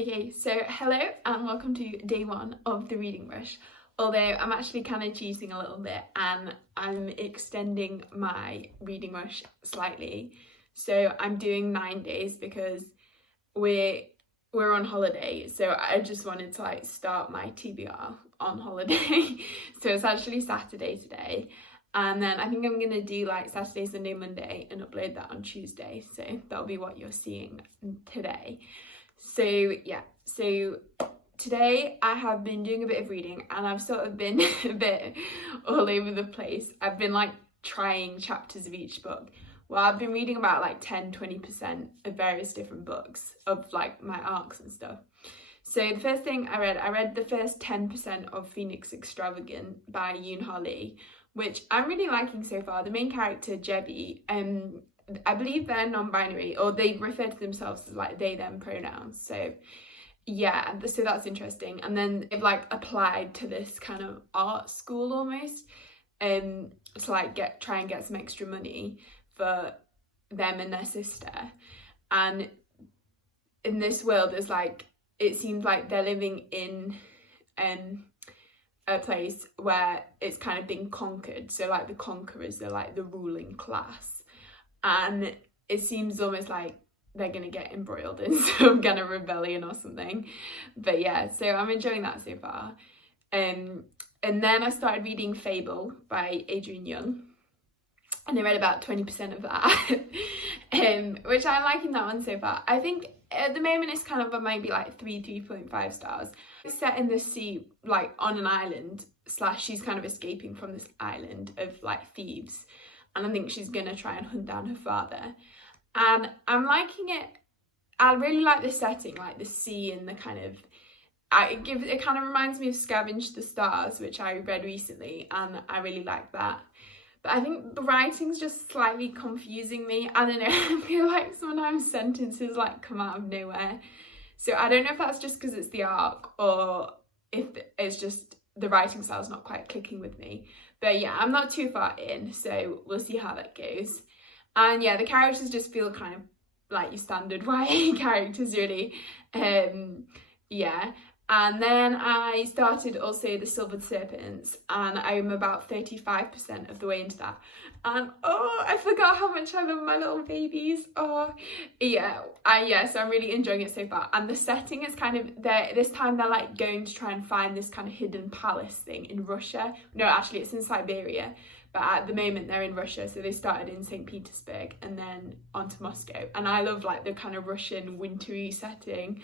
Okay, so hello and welcome to day one of the reading rush. Although I'm actually kind of cheating a little bit and I'm extending my reading rush slightly. So I'm doing 9 days because we're on holiday. So I just wanted to start my TBR on holiday. So it's actually Saturday today. And then I think I'm going to do Saturday, Sunday, Monday and upload that on Tuesday. So that'll be what you're seeing today. So yeah, so today I have been doing a bit of reading and I've sort of been a bit all over the place. I've been trying chapters of each book. Well, I've been reading about 10-20% of various different books of my arcs and stuff. So the first thing I read the first 10% of Phoenix Extravagant by Untitled, which I'm really liking so far. The main character, Jebby, I believe they're non-binary, or they refer to themselves as they, them pronouns. So yeah, so that's interesting. And then they've applied to this kind of art school almost, to try and get some extra money for them and their sister. And in this world, there's it seems like they're living in a place where it's kind of been conquered. So the conquerors are the ruling class. And it seems almost like they're going to get embroiled in some kind of rebellion or something. But yeah, so I'm enjoying that so far. And then I started reading Fable by Adrian. And I read about 20% of that, which I'm liking that one so far. I think at the moment it's kind of a maybe 3.5 stars. It's set in the sea, on an island, / she's kind of escaping from this island of thieves. And I think she's going to try and hunt down her father. And I'm liking it. I really like the setting, the sea and the kind of... It kind of reminds me of Scavenge the Stars, which I read recently. And I really like that. But I think the writing's just slightly confusing me. I don't know. I feel like sometimes sentences come out of nowhere. So I don't know if that's just because it's the arc or if it's just the writing style's not quite clicking with me. But yeah, I'm not too far in, so we'll see how that goes. And yeah, the characters just feel kind of like your standard YA characters, really. Yeah. And then I started also The Silvered Serpents, and I'm about 35% of the way into that. And oh, I forgot how much I love my little babies. Oh, yeah. So I'm really enjoying it so far. And the setting is kind of this time they're going to try and find this kind of hidden palace thing in Russia. No, actually it's in Siberia. But at the moment they're in Russia, so they started in St. Petersburg and then on to Moscow. And I love the kind of Russian wintry setting.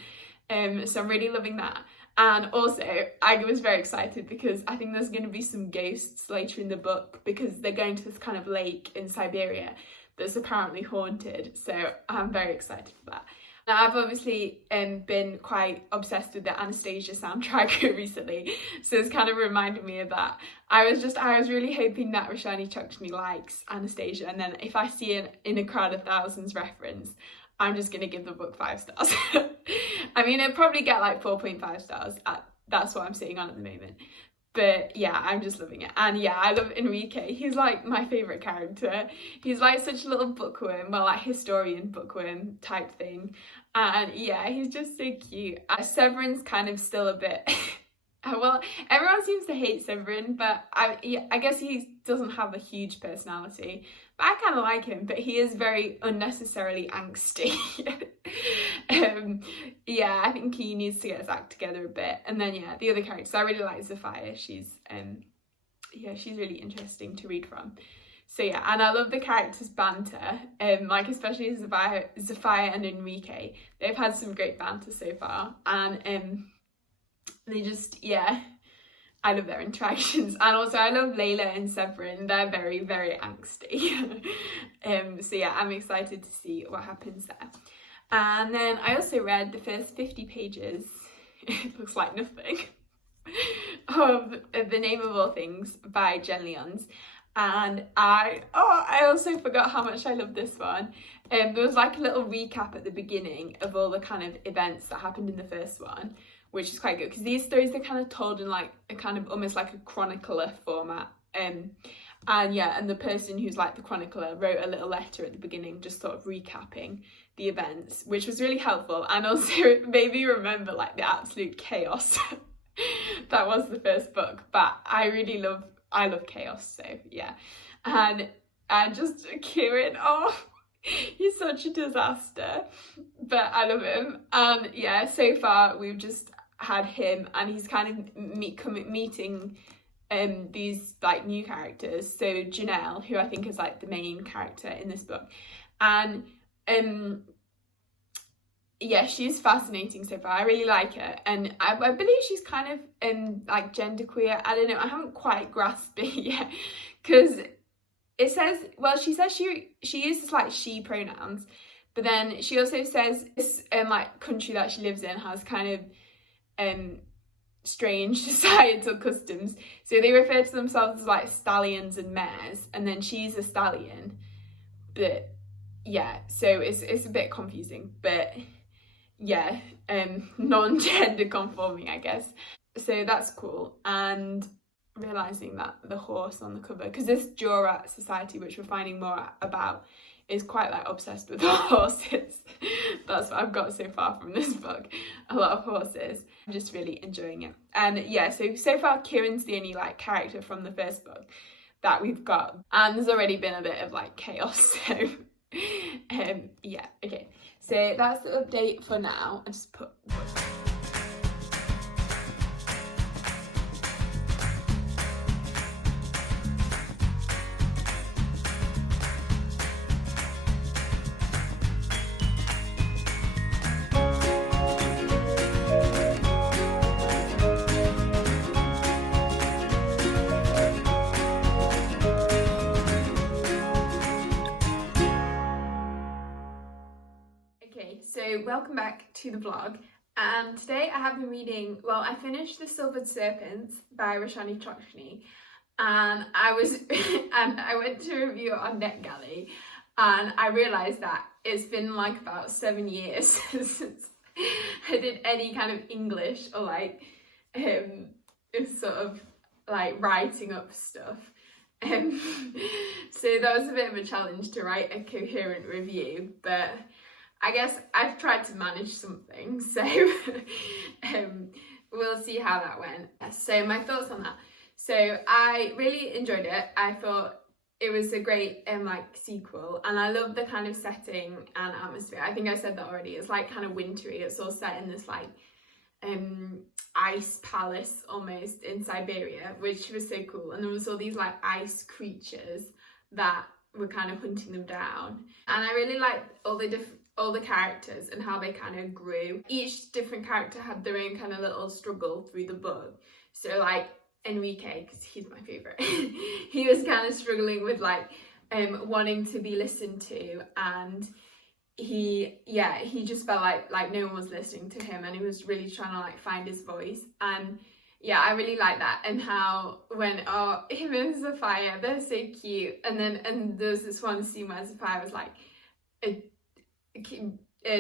So I'm really loving that. And also I was very excited because I think there's going to be some ghosts later in the book because they're going to this kind of lake in Siberia that's apparently haunted. So I'm very excited for that. Now I've obviously been quite obsessed with the Anastasia soundtrack recently, so it's kind of reminded me of that. I was really hoping that Roshani Chokshny likes Anastasia, and then if I see an In a Crowd of Thousands reference, I'm just going to give the book 5 stars. I mean, it'll probably get 4.5 stars. That's what I'm sitting on at the moment. But yeah, I'm just loving it. And yeah, I love Enrique. He's my favourite character. He's such a little bookworm, well, historian bookworm type thing. And yeah, he's just so cute. Severin's kind of still a bit... well, everyone seems to hate Severin, but I guess he doesn't have a huge personality. But I kind of like him, but he is very unnecessarily angsty. Yeah, I think he needs to get his act together a bit. And then yeah, the other characters, I really like Zafia. She's really interesting to read from. So yeah, and I love the characters' banter, especially Zafia and Enrique. They've had some great banter so far, and they just, yeah, I love their interactions. And also I love Layla and Severin. They're very, very angsty. So yeah, I'm excited to see what happens there. And then I also read the first 50 pages, it looks like nothing, of The Name of All Things by Jen Lyons. And I also forgot how much I love this one. There was a little recap at the beginning of all the kind of events that happened in the first one, which is quite good because these stories are kind of told in a kind of almost a chronicler format. And yeah, and the person who's the chronicler wrote a little letter at the beginning just sort of recapping the events, which was really helpful, and also it made me remember like the absolute chaos that was the first book. But I love chaos, so yeah. And just Kieran, oh, he's such a disaster, but I love him. And yeah, so far we've just had him, and he's kind of meeting these like new characters. So Janelle, who I think is like the main character in this book, and yeah, she's fascinating so far. I really like her, and I believe she's kind of like genderqueer. I don't know, I haven't quite grasped it yet, because it says, well, she says she uses like she pronouns, but then she also says this like country that she lives in has kind of strange societal customs, so they refer to themselves as like stallions and mares, and then she's a stallion. But yeah, so it's a bit confusing, but yeah, non-gender conforming, I guess. So that's cool. And realizing that the horse on the cover, because this Jorat society, which we're finding more about, is quite like obsessed with horses. That's what I've got so far from this book, a lot of horses. I'm just really enjoying it. And yeah, so far Kieran's the only like character from the first book that we've got, and there's already been a bit of like chaos, so yeah, okay, so that's the update for now. I just put So welcome back to the vlog, and today I have been reading, well, I finished The Silvered Serpents by Roshani Chokshi, and I went to review it on NetGalley, and I realised that it's been like about 7 years since I did any kind of English or like sort of like writing up stuff. So that was a bit of a challenge to write a coherent review, but I guess I've tried to manage something, so we'll see how that went. So my thoughts on that. So I really enjoyed it. I thought it was a great like sequel, and I love the kind of setting and atmosphere. I think I said that already. It's like kind of wintry. It's all set in this like ice palace almost in Siberia, which was so cool. And there was all these like ice creatures that were kind of hunting them down. And I really liked all the characters and how they kind of grew. Each different character had their own kind of little struggle through the book. So like Enrique, because he's my favourite, he was kind of struggling with like wanting to be listened to, and he just felt like no one was listening to him, and he was really trying to like find his voice. And yeah, I really like that, and how when him and Sophia, they're so cute. And there's this one scene where Sophia was like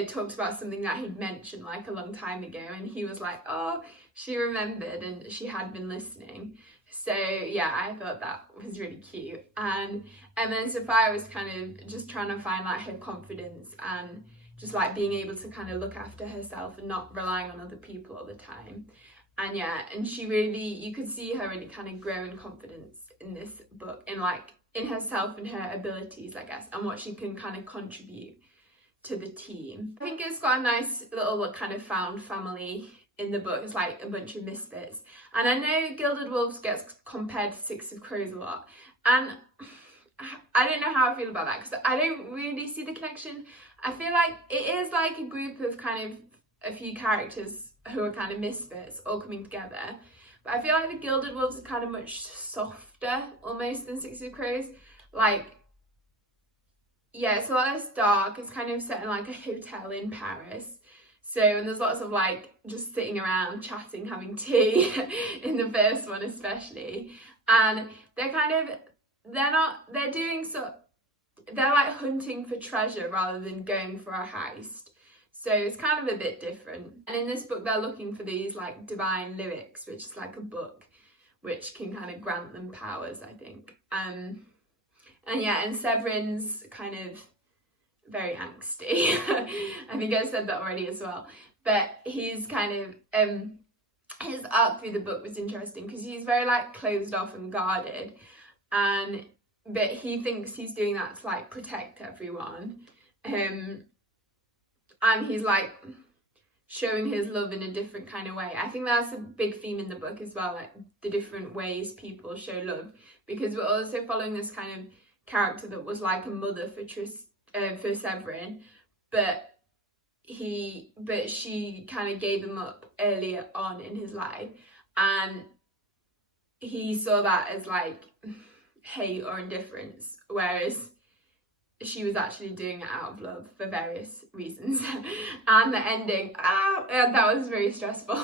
talked about something that he'd mentioned like a long time ago, and he was like, oh, she remembered and she had been listening. So yeah, I thought that was really cute. And then Sophia was kind of just trying to find like her confidence and just like being able to kind of look after herself and not relying on other people all the time. And yeah, and she really, you could see her really kind of grow in confidence in this book, in herself and her abilities, I guess, and what she can kind of contribute to the team. I think it's got a nice little kind of found family in the book. It's like a bunch of misfits. And I know Gilded Wolves gets compared to Six of Crows a lot, and I don't know how I feel about that, because I don't really see the connection. I feel like it is like a group of kind of a few characters who are kind of misfits all coming together, but I feel like the Gilded Wolves are kind of much softer almost than Six of Crows. Like, yeah, it's a lot less dark. It's kind of set in like a hotel in Paris. So, and there's lots of like just sitting around chatting, having tea in the first one especially. And they're like hunting for treasure rather than going for a heist. So it's kind of a bit different. And in this book, they're looking for these like divine lyrics, which is like a book which can kind of grant them powers, I think. And yeah, and Severin's kind of very angsty. I think I said that already as well. But he's kind of, his arc through the book was interesting because he's very like closed off and guarded, but he thinks he's doing that to like protect everyone, and he's like showing his love in a different kind of way. I think that's a big theme in the book as well, like the different ways people show love, because we're also following this kind of character that was like a mother for Severin, but she kind of gave him up earlier on in his life, and he saw that as like hate or indifference, whereas she was actually doing it out of love for various reasons. And the ending, that was very stressful.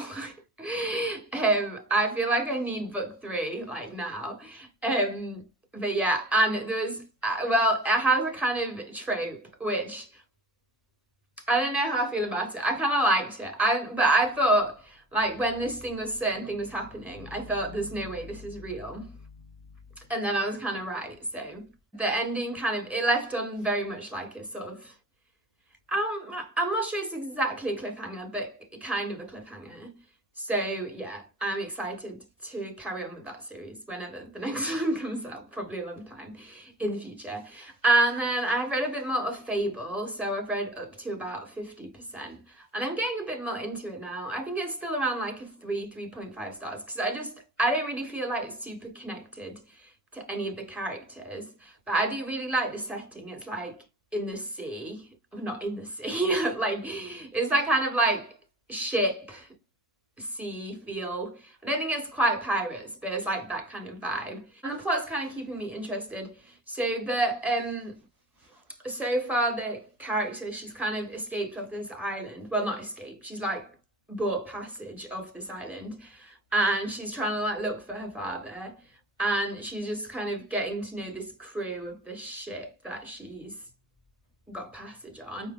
I feel like I need book 3 like now. But yeah, and there was, it has a kind of trope, which I don't know how I feel about it. I kind of liked it. But I thought, like, when certain thing was happening, I thought, there's no way this is real. And then I was kind of right. So the ending it left on very much like a sort of, I'm not sure it's exactly a cliffhanger, but kind of a cliffhanger. So yeah, I'm excited to carry on with that series whenever the next one comes out, probably a long time in the future. And then I've read a bit more of Fable, so I've read up to about 50%, and I'm getting a bit more into it now. I think it's still around like a 3.5 stars, because I don't really feel like it's super connected to any of the characters, but I do really like the setting. It's like in the sea, or not in the sea, like it's that kind of like ship sea feel. I don't think it's quite pirates, but it's like that kind of vibe, and the plot's kind of keeping me interested. So so far the character, she's kind of escaped off this island. Well, not escaped, she's like bought passage off this island, and she's trying to like look for her father, and she's just kind of getting to know this crew of the ship that she's got passage on.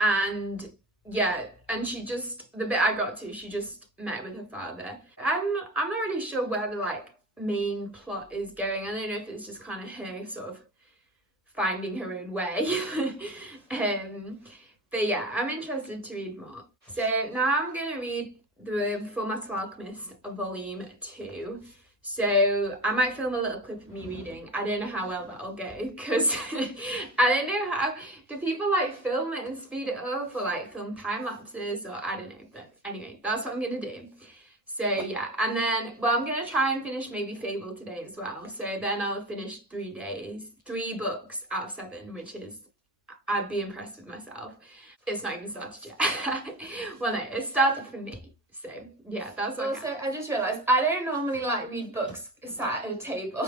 And yeah, and the bit I got to, she just met with her father. I'm not really sure where the like main plot is going. I don't know if it's just kind of her sort of finding her own way. But yeah, I'm interested to read more. So now I'm going to read the Fullmetal Alchemist Volume 2. So I might film a little clip of me reading. I don't know how well that'll go, because I don't know how, do people like film it and speed it up, or like film time lapses, or I don't know. But anyway, that's what I'm gonna do. So yeah, and then, I'm gonna try and finish maybe Fable today as well. So then I'll have finished 3 books out of 7, which is, I'd be impressed with myself. It's not even started yet. Well, no, it started for me. So yeah, that's what also, I just realised I don't normally like read books sat at a table.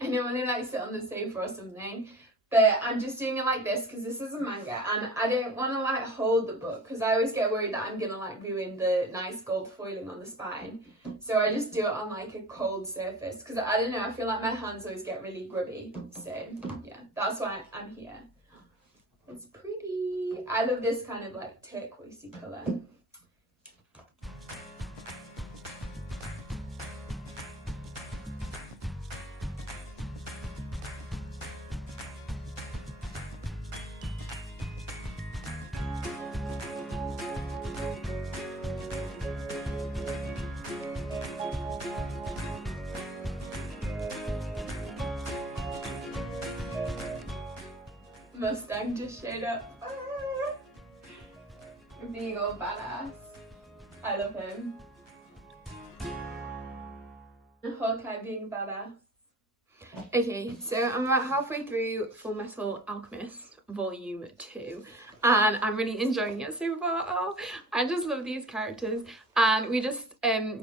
I normally like sit on the sofa or something, but I'm just doing it like this because this is a manga, and I don't want to like hold the book because I always get worried that I'm gonna like ruin the nice gold foiling on the spine. So I just do it on like a cold surface, because I don't know, I feel like my hands always get really grubby. So yeah, that's why I'm here. It's pretty. I love this kind of like turquoisey colour. Mustang just showed up. Being all badass. I love him. Hawkeye being badass. Okay, so I'm about halfway through Fullmetal Alchemist Volume 2, and I'm really enjoying it so far. Oh, I just love these characters. And we just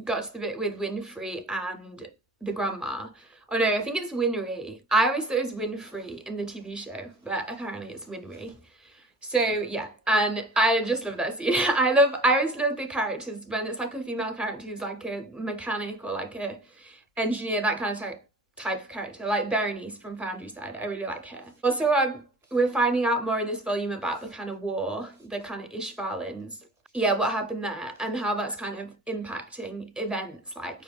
got to the bit with Winfrey and the grandma. Oh no, I think it's Winry. I always thought it was Winfrey in the TV show, but apparently it's Winry. So yeah, and I just love that scene. I always love the characters when it's like a female character who's like a mechanic or like a engineer, that kind of type of character, like Berenice from Foundry Side. I really like her. Also, we're finding out more in this volume about the kind of war, the kind of Ishvalans. Yeah, what happened there and how that's kind of impacting events like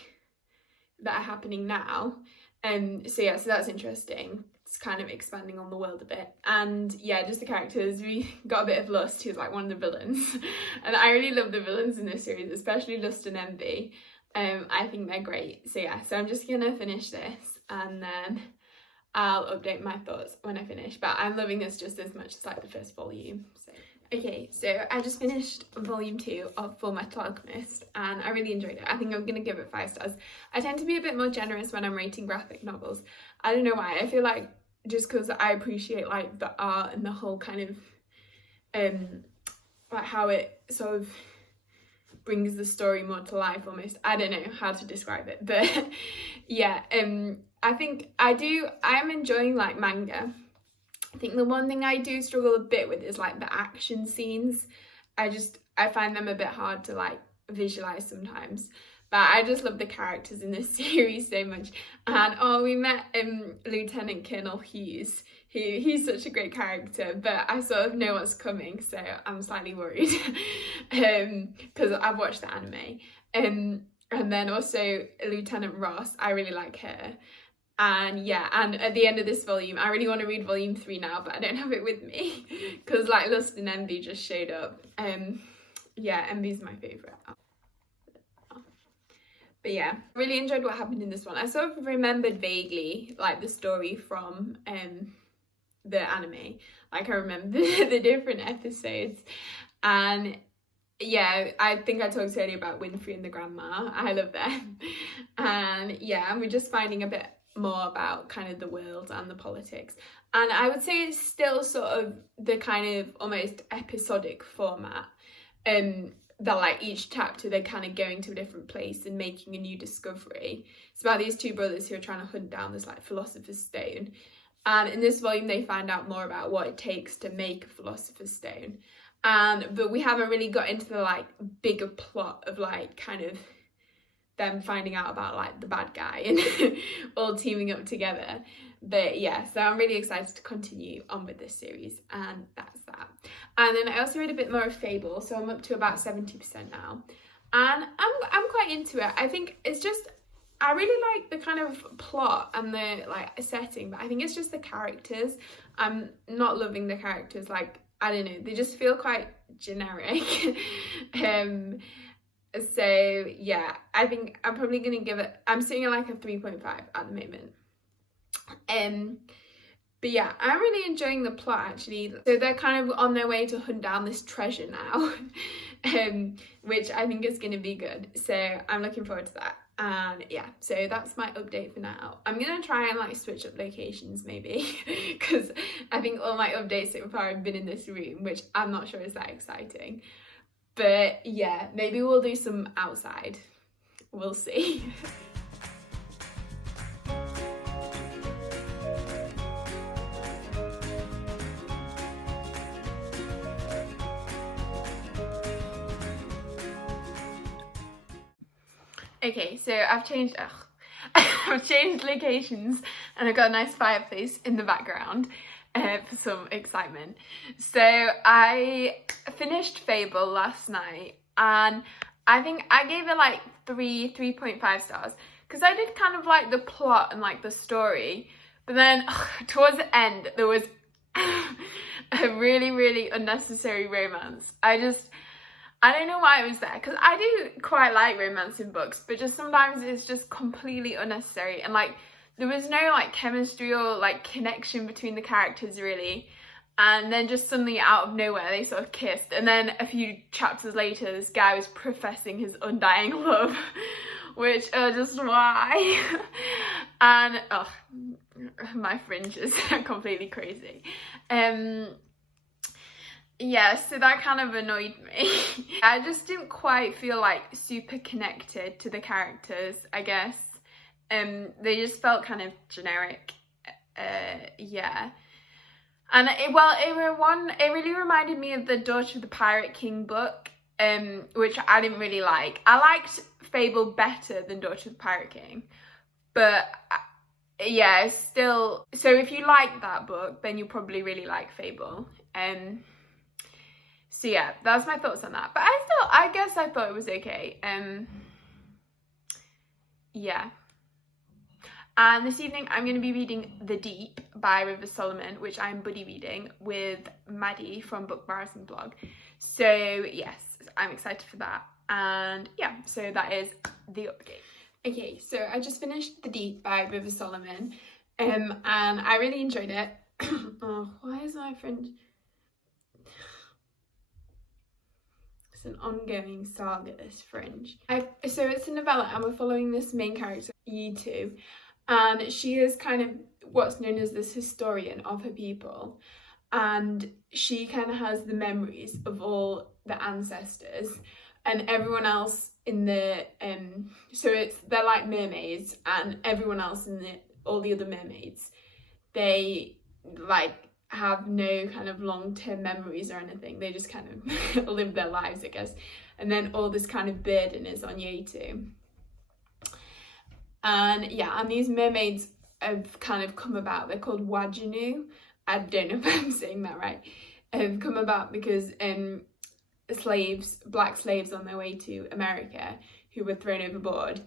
that are happening now. So yeah, so that's interesting. it's kind of expanding on the world a bit. And yeah, just the characters, we got a bit of Lust, who's like one of the villains. And I really love the villains in this series, especially Lust and Envy. I think they're great. So yeah, so I'm just gonna finish this and then I'll update my thoughts when I finish. But I'm loving this just as much as like the first volume. So okay, so I just finished volume 2 of Full Metal Alchemist and I really enjoyed it. I think I'm gonna give it 5 stars. I tend to be a bit more generous when I'm rating graphic novels. I don't know why. I feel like just because I appreciate like the art and the whole kind of like how it sort of brings the story more to life almost. I don't know how to describe it, but yeah, I think I'm enjoying like manga. I think the one thing I do struggle a bit with is like the action scenes. I find them a bit hard to like visualize sometimes. But I just love the characters in this series so much. And oh, we met Lieutenant Colonel Hughes. He's such a great character, but I sort of know what's coming, so I'm slightly worried because I've watched the anime. And then also Lieutenant Ross, I really like her. And yeah, and at the end of this volume, I really want to read volume 3 now, but I don't have it with me because like Lust and Envy just showed up. Yeah, Envy's my favourite. But yeah, really enjoyed what happened in this one. I sort of remembered vaguely like the story from the anime. Like I remember the different episodes. And yeah, I think I talked earlier about Winfrey and the grandma. I love them. And yeah, we're just finding a bit more about kind of the world and the politics. And I would say it's still sort of the kind of almost episodic format. That like each chapter they're kind of going to a different place and making a new discovery. It's about these 2 brothers who are trying to hunt down this like philosopher's stone. And in this volume they find out more about what it takes to make a philosopher's stone. But we haven't really got into the like bigger plot of like kind of them finding out about like the bad guy and all teaming up together. But yeah, so I'm really excited to continue on with this series, and that's that. And then I also read a bit more of Fable, so I'm up to about 70% now, and I'm quite into it. I think it's just, I really like the kind of plot and the like setting, but I think it's just the characters. I'm not loving the characters. Like, I don't know, they just feel quite generic. So yeah, I think I'm probably gonna give it, I'm sitting at like a 3.5 at the moment. But yeah, I'm really enjoying the plot actually. So they're kind of on their way to hunt down this treasure now, which I think is going to be good. So I'm looking forward to that. And yeah, so that's my update for now. I'm going to try and like switch up locations maybe, because I think all my updates so far have been in this room, which I'm not sure is that exciting. But yeah, maybe we'll do some outside. We'll see. Okay, so I've changed locations and I've got a nice fireplace in the background for some excitement. So I finished Fable last night and I think I gave it like 3.5 stars because I did kind of like the plot and like the story, but then towards the end there was a really unnecessary romance. I don't know why it was there, because I do quite like romance in books, but just sometimes it's just completely unnecessary, and like there was no like chemistry or like connection between the characters really, and then just suddenly out of nowhere they sort of kissed, and then a few chapters later this guy was professing his undying love, which just why? And my fringe is completely crazy. Yeah, so that kind of annoyed me. I just didn't quite feel like super connected to the characters, I guess. They just felt kind of generic. Yeah. And it really reminded me of the Daughter of the Pirate King book, which I didn't really like. I liked Fable better than Daughter of the Pirate King, but yeah, still. So if you like that book, then you'll probably really like Fable. So yeah, that's my thoughts on that. But I guess I thought it was okay. Yeah. And this evening I'm going to be reading The Deep by River Solomon, which I'm buddy reading with Maddie from Book Marathon blog. So yes, I'm excited for that. And yeah, so that is the update. Okay, so I just finished The Deep by River Solomon, and I really enjoyed it. Oh, why is my friend... It's an ongoing saga, this fringe. So it's a novella and we're following this main character, Yitu, and she is kind of what's known as this historian of her people, and she kind of has the memories of all the ancestors and everyone else in the they're like mermaids, and everyone else in all the other mermaids, they like have no kind of long-term memories or anything. They just kind of live their lives, I guess. And then all this kind of burden is on Yetu. And yeah, and these mermaids have kind of come about. They're called Wajinu. I don't know if I'm saying that right. Have come about because black slaves on their way to America who were thrown overboard,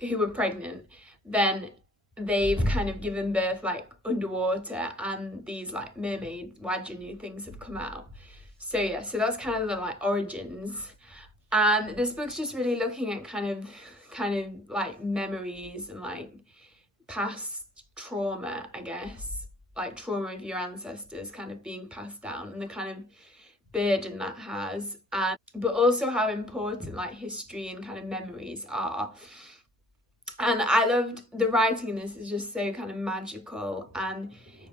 who were pregnant, then they've kind of given birth like underwater, and these like mermaid Wajinu things have come out. So yeah, so that's kind of the like origins. And this book's just really looking at kind of like memories and like past trauma, I guess, like trauma of your ancestors kind of being passed down, and the kind of burden that has, and but also how important like history and kind of memories are. And I loved the writing in this. Is just so kind of magical, and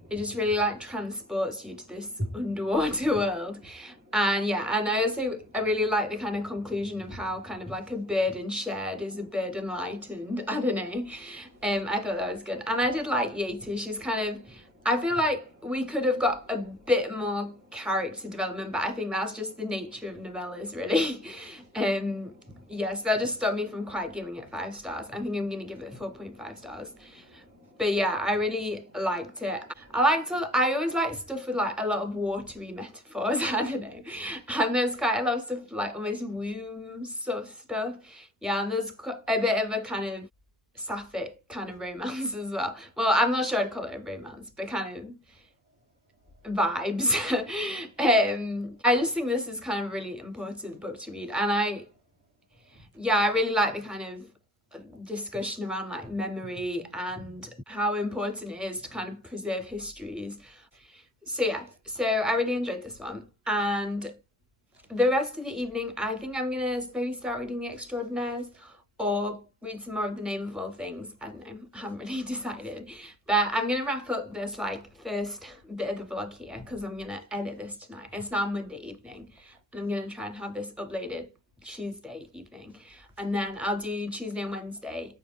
it just really like transports you to this underwater world. And yeah, and I really like the kind of conclusion of how kind of like a burden shared is a burden lightened. I don't know. I thought that was good. And I did like Yetu. She's kind of, I feel like we could have got a bit more character development, but I think that's just the nature of novellas, really. Yeah, so that just stopped me from quite giving it 5 stars. I think I'm going to give it 4.5 stars. But yeah, I really liked it. I always like stuff with like a lot of watery metaphors, I don't know. And there's quite a lot of stuff like almost womb sort of stuff. Yeah, and there's a bit of a kind of sapphic kind of romance as well. Well, I'm not sure I'd call it a romance, but kind of vibes. I just think this is kind of a really important book to read, and I really like the kind of discussion around like memory and how important it is to kind of preserve histories. So yeah, so I really enjoyed this one, and the rest of the evening I think I'm gonna maybe start reading The Extraordinaires or read some more of The Name of All Things. I don't know, I haven't really decided, but I'm gonna wrap up this like first bit of the vlog here because I'm gonna edit this tonight. It's now Monday evening, and I'm gonna try and have this uploaded Tuesday evening, and then I'll do Tuesday and Wednesday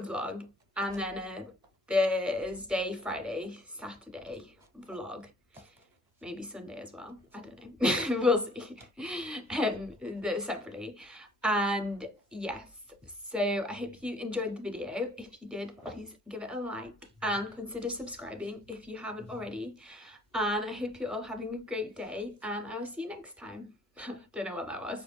vlog, and then a Thursday, Friday, Saturday vlog, maybe Sunday as well, I don't know. We'll see. Separately. And yes, so I hope you enjoyed the video. If you did, please give it a like and consider subscribing if you haven't already, and I hope you're all having a great day, and I will see you next time. Don't know what that was.